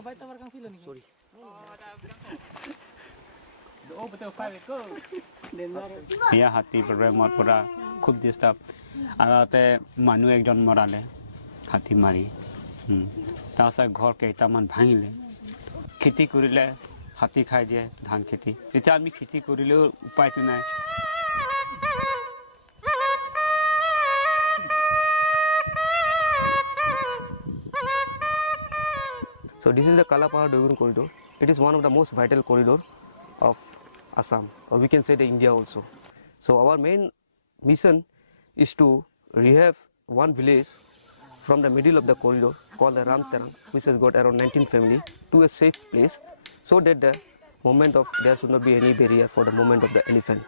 Sorry. Yeah, hathi program or pura khub disturb. Agate manu ekjon morale hathi mari. Tasa ghor ke taman bhangile. Kheti korile hathi khai die dhan kheti. Eta ami kheti korile upay tu nai. So this is the Kalapahar Dogun corridor. It is one of the most vital corridor of Assam, or we can say the India also. So our main mission is to rehab one village from the middle of the corridor called the Ramtarang, which has got around 19 families, to a safe place, so that the moment of there should not be any barrier for the movement of the elephant.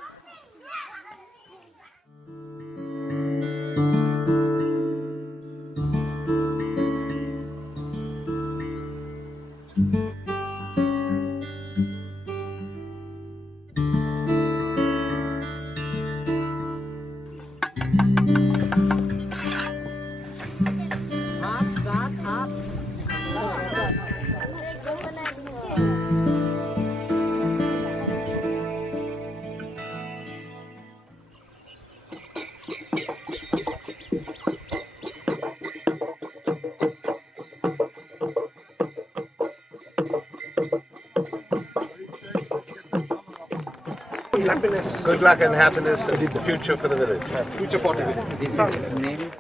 Good luck and happiness and the future for the village. Future for the village. This is native.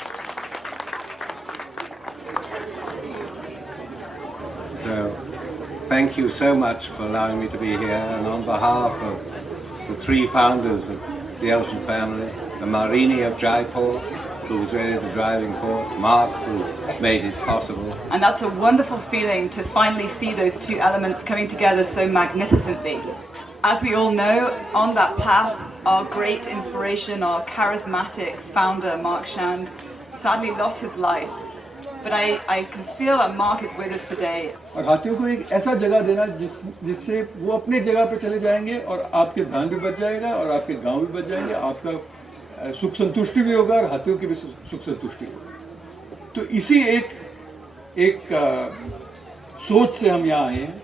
So, thank you so much for allowing me to be here, and on behalf of the three founders of the elephant family, the Marini of Jaipur, who was really the driving force, Mark, who made it possible. And that's a wonderful feeling to finally see those two elements coming together so magnificently. As we all know, on that path, our great inspiration, our charismatic founder, Mark Shand, sadly lost his life. But I can feel that Mark is with us today. और हाथियों को एक ऐसा जगह देना जिससे वो अपने जगह पे चले जाएंगे और आपके धान भी बच जाएगा और आपके गांव भी बच जाएंगे, आपका सुख संतुष्टि भी होगा और हाथियों की भी सुख संतुष्टि होगी। तो इसी एक सोच से हम यहाँ आए हैं।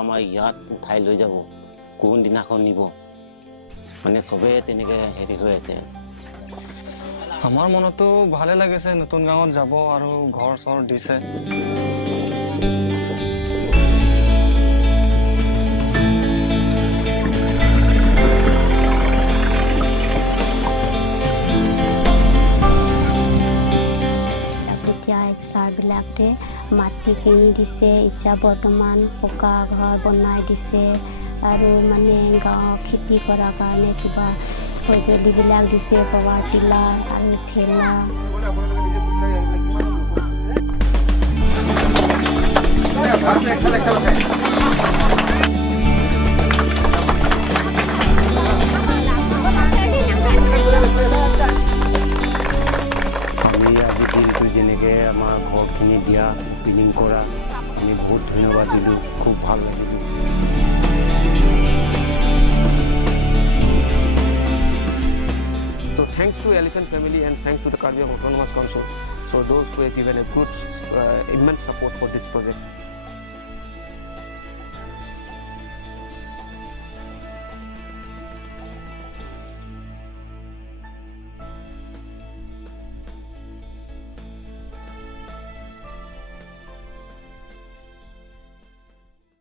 আমাৰ ইয়াত উঠাই লৈ যাব কোন দিনাখন নিব মানে সবে তেনেকে হেৰি হৈ আছে আমাৰ মনতো ভালে লাগিছে নতুন গাঁৱত যাব আৰু ঘৰ চৰ দিছে বিলাকতে মাটিখিনি দিছে ইচ্ছা বৰ্তমান পকা ঘৰ বনাই দিছে আৰু মানে গাঁও খেতি কৰাৰ কাৰণে কিবা সঁজুলিবিলাক দিছে পাৱাৰ টিলাৰ আৰু ঠেলা যেনেকে আমাৰ ঘৰখিনি দিয়া ক্লিনিং কৰা আমি বহুত ধন্যবাদ দিলোঁ খুব ভাল লাগিল So thanks to Elephant family and thanks to the Karbi Autonomous Council, so those who have given a good immense support for this project.